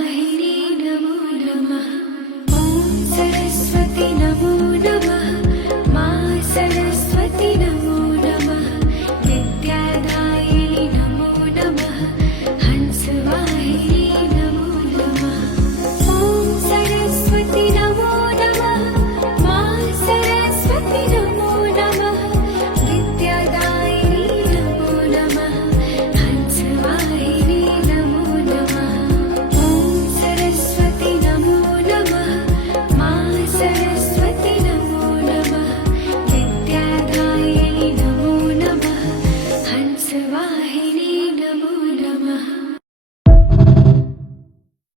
हंसवाहिनी नमो नमः। ॐ सरस्वती नमो नमः। मा सरस्वती नमो नमः। विद्यादायिनी नमो नमः। हंसवाहिनी नमो नमः। ॐ सरस्वती नमो